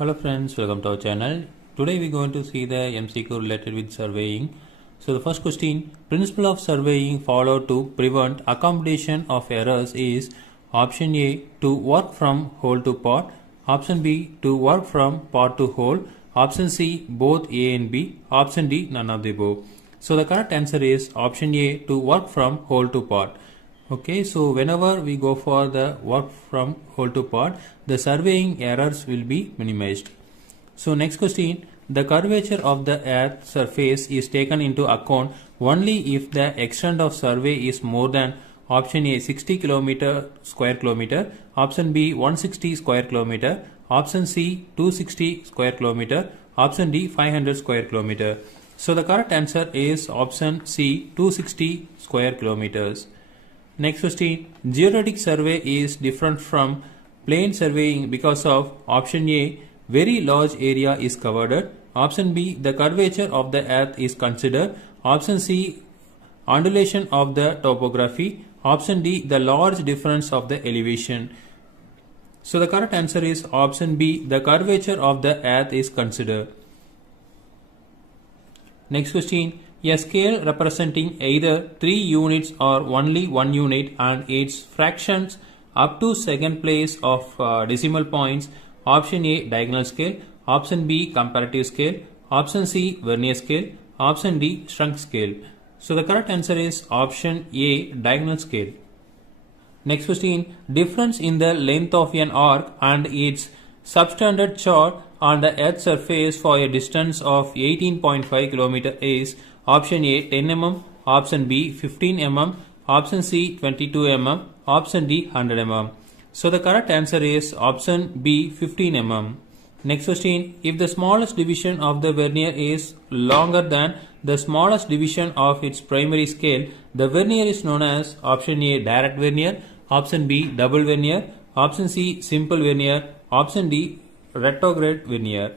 Hello friends, welcome to our channel. Today we are going to see the MCQ related with surveying. So the first question, principle of surveying followed to prevent accommodation of errors is option A, to work from whole to part, option B, to work from part to whole, option C, both A and B, option D, none of the above. So the correct answer is option A, to work from whole to part. Okay, so whenever we go for the work from whole to part, the surveying errors will be minimized. So next question, the curvature of the earth's surface is taken into account only if the extent of survey is more than option A 60 square kilometer, option B 160 square kilometer, option C 260 square kilometer, option D 500 square kilometer. So the correct answer is option C 260 square kilometers. Next question, geodetic survey is different from plane surveying because of option A, very large area is covered, option B, the curvature of the earth is considered, option C, undulation of the topography, option D, the large difference of the elevation. So the correct answer is option B, the curvature of the earth is considered. Next question, a scale representing either 3 units or only 1 unit and its fractions up to second place of decimal points, option A diagonal scale, option B comparative scale, option C vernier scale, option D shrunk scale. So the correct answer is option A diagonal scale. Next question, difference in the length of an arc and its substandard chart on the earth's surface for a distance of 18.5 km is option A 10 mm, option B 15 mm, option C 22 mm, option D 100 mm. So the correct answer is option B 15 mm. Next question, if the smallest division of the vernier is longer than the smallest division of its primary scale, the vernier is known as option A direct vernier, option B double vernier, option C simple vernier, option D retrograde vernier.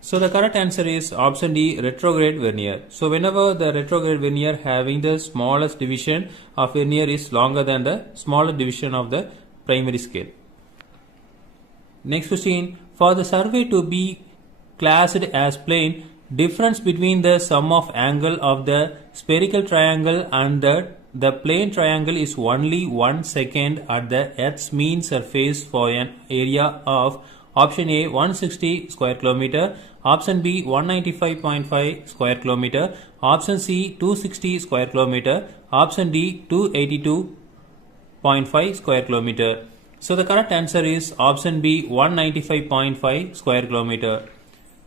So the correct answer is option D retrograde vernier. So whenever the retrograde vernier having the smallest division of vernier is longer than the smallest division of the primary scale. Next question, for the survey to be classed as plane, difference between the sum of angle of the spherical triangle and the plane triangle is only 1 second at the earth's mean surface for an area of option A 160 square kilometer, option B 195.5 square kilometer, option C 260 square kilometer, option D 282.5 square kilometer. So the correct answer is option B 195.5 square kilometer.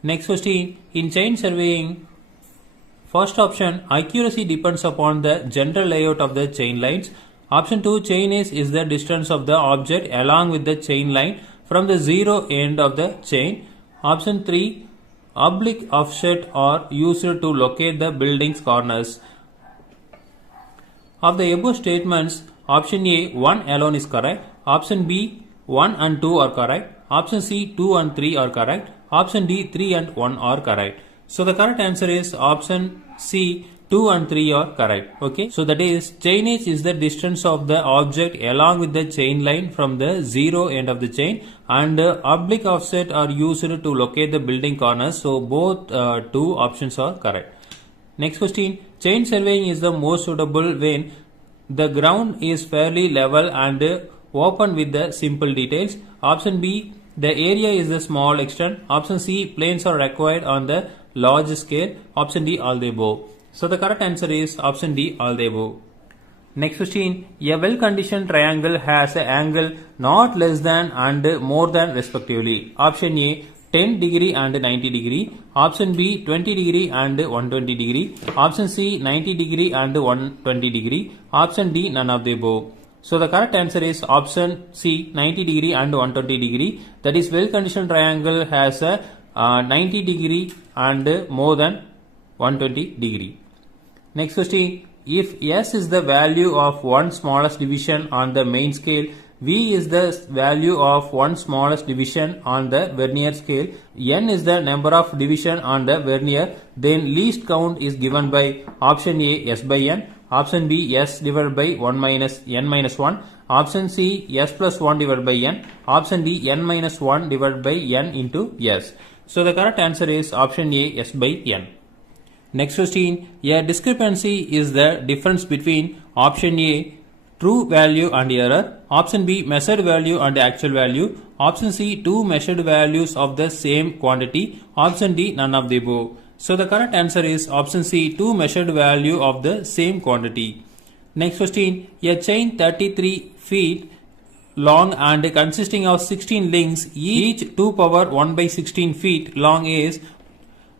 Next question, in chain surveying, first option, accuracy depends upon the general layout of the chain lines. Option 2, chain is the distance of the object along with the chain line from the zero end of the chain. Option 3, oblique offset are used to locate the building's corners. Of the above statements, option A 1 alone is correct, option B 1 and 2 are correct, option C 2 and 3 are correct, option D 3 and 1 are correct. So the correct answer is option C 2 and 3 are correct. Okay, so that is chainage is the distance of the object along with the chain line from the zero end of the chain, and oblique offset are used to locate the building corners. So both two options are correct. Next question, chain surveying is the most suitable when the ground is fairly level and open with the simple details. Option B, the area is the small extent. Option C, planes are required on the large scale. Option D, all the above. So the correct answer is option D, all the above. Next question, a well-conditioned triangle has an angle not less than and more than respectively. Option A 10 degree and 90 degree, option B 20 degree and 120 degree, option C 90 degree and 120 degree, option D none of the above. So the correct answer is option C 90 degree and 120 degree. That is, well-conditioned triangle has a 90 degree and more than 120 degree. Next question, if S is the value of one smallest division on the main scale, V is the value of one smallest division on the vernier scale, N is the number of division on the vernier, then least count is given by option A S by N, option B S divided by 1 minus N minus 1, Option C, S plus 1 divided by n. Option D, n minus 1 divided by n into S. So the correct answer is option A, S by n. Next question, a discrepancy is the difference between option A, true value and error, option B, measured value and actual value, option C, two measured values of the same quantity, option D, none of the above. So the correct answer is option C, two measured value of the same quantity. Next question, a chain 33 feet long and consisting of 16 links, each 2 power 1 by 16 feet long is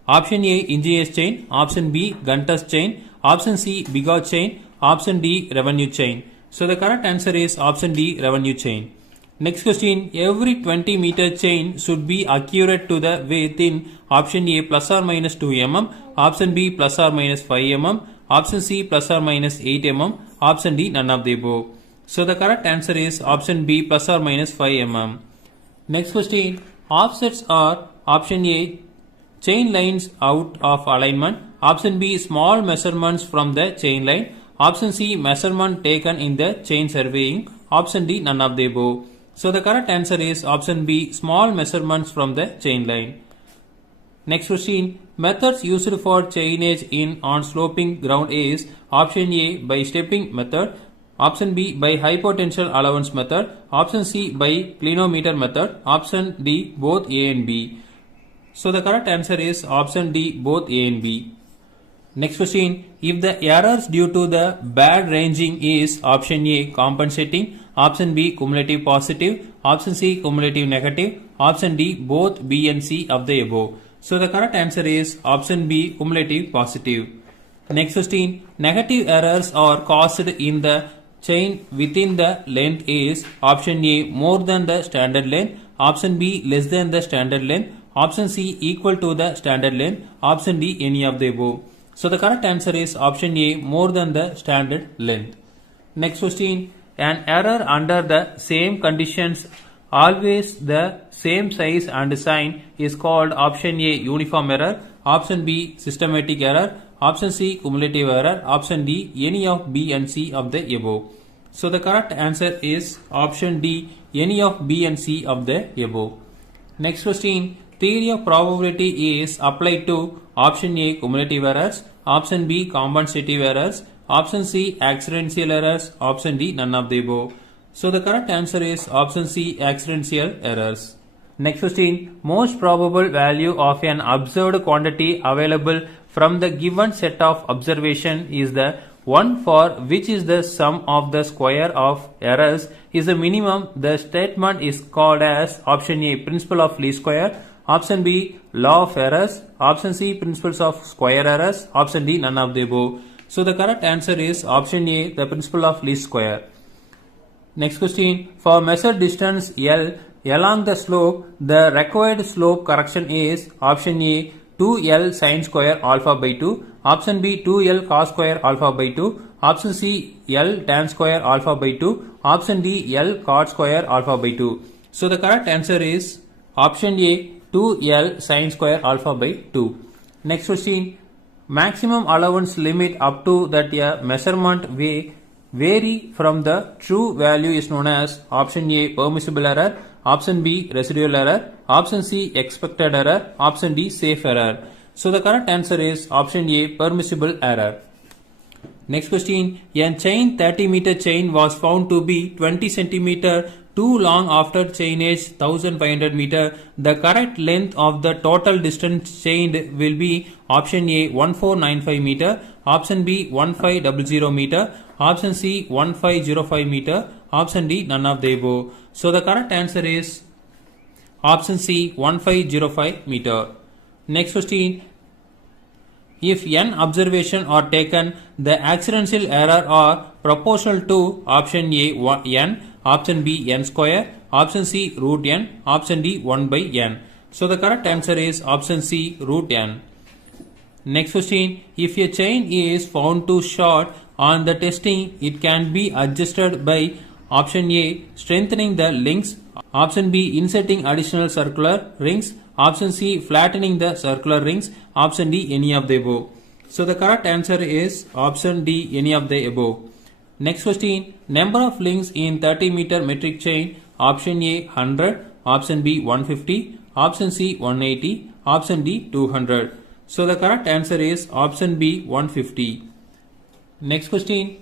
option A, engineer's chain, option B, gunter's chain, option C, bigot chain, option D, revenue chain. So the correct answer is option D, revenue chain. Next question, every 20-meter chain should be accurate to the width in option A, plus or minus 2 mm, option B, plus or minus 5 mm, option C, plus or minus 8 mm, option D, none of the above. So the correct answer is option B, plus or minus 5 mm. Next question, offsets are option A, chain lines out of alignment, option B, small measurements from the chain line, option C, measurement taken in the chain surveying, option D, none of the above. So the correct answer is option B, small measurements from the chain line. Next question, methods used for chainage in on sloping ground is option A, by stepping method, option B, by high potential allowance method, option C, by clinometer method, option D, both A and B. So the correct answer is option D, both A and B. Next question, if the errors due to the bad ranging is option A, compensating, option B, cumulative positive, option C, cumulative negative, option D, both B and C of the above. So the correct answer is option B, cumulative positive. Next question, negative errors are caused in the chain within the length is option A, more than the standard length, option B, less than the standard length, option C, equal to the standard length, option D, any of the above. So the correct answer is option A, more than the standard length. Next question, an error under the same conditions, always the same size and sign is called option A, uniform error, option B, systematic error, option C, cumulative error, option D, any of B and C of the above. So the correct answer is option D, any of B and C of the above. Next question, theory of probability is applied to option A, cumulative errors, option B, compensative errors, option C, accidental errors, option D, none of the above. So the correct answer is option C, accidental errors. Next question, most probable value of an observed quantity available from the given set of observation is the one for which is the sum of the square of errors is the minimum. The statement is called as option A, principle of least square, option B, law of errors, option C, principles of square errors, option D, none of the above. So the correct answer is option A, the principle of least square. Next question, for measured distance L along the slope, the required slope correction is option A, 2L sin square alpha by 2, option B, 2L cos square alpha by 2, option C, L tan square alpha by 2, option D, L cot square alpha by 2. So the correct answer is option A, 2L sin square alpha by 2. Next question, maximum allowance limit up to that a measurement vary from the true value is known as option A, permissible error, option B, residual error, option C, expected error, option D, safe error. So the correct answer is option A, permissible error. Next question, a chain 30-meter chain was found to be 20 centimeter too long after chainage 1500 meter. The correct length of the total distance chained will be option A, 1495 meter, option B, 1500 meter, option C, 1505 meter, option D, none of the above. So the correct answer is option C, 1505 meter. Next question, if n observation are taken, the accidental error are proportional to option A, n, option B, n square, option C, root n, option D, 1 by n. So the correct answer is option C, root n. Next question, if a chain is found to short on the testing, it can be adjusted by option A, strengthening the links, option B, inserting additional circular rings, option C, flattening the circular rings, option D, any of the above. So the correct answer is option D, any of the above. Next question, number of links in 30-meter metric chain. Option A 100, option B 150, option C 180, option D 200. So the correct answer is option B 150. Next question,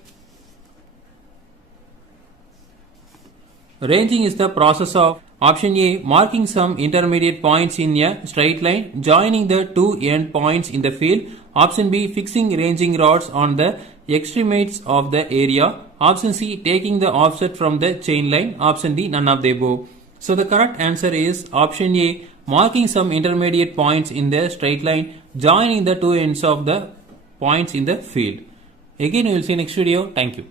ranging is the process of option A marking some intermediate points in a straight line joining the two end points in the field, option B fixing ranging rods on the extremities of the area, option C taking the offset from the chain line, option D none of the above. So the correct answer is option A marking some intermediate points in the straight line joining the two ends of the points in the field. Again we will see next video. Thank you.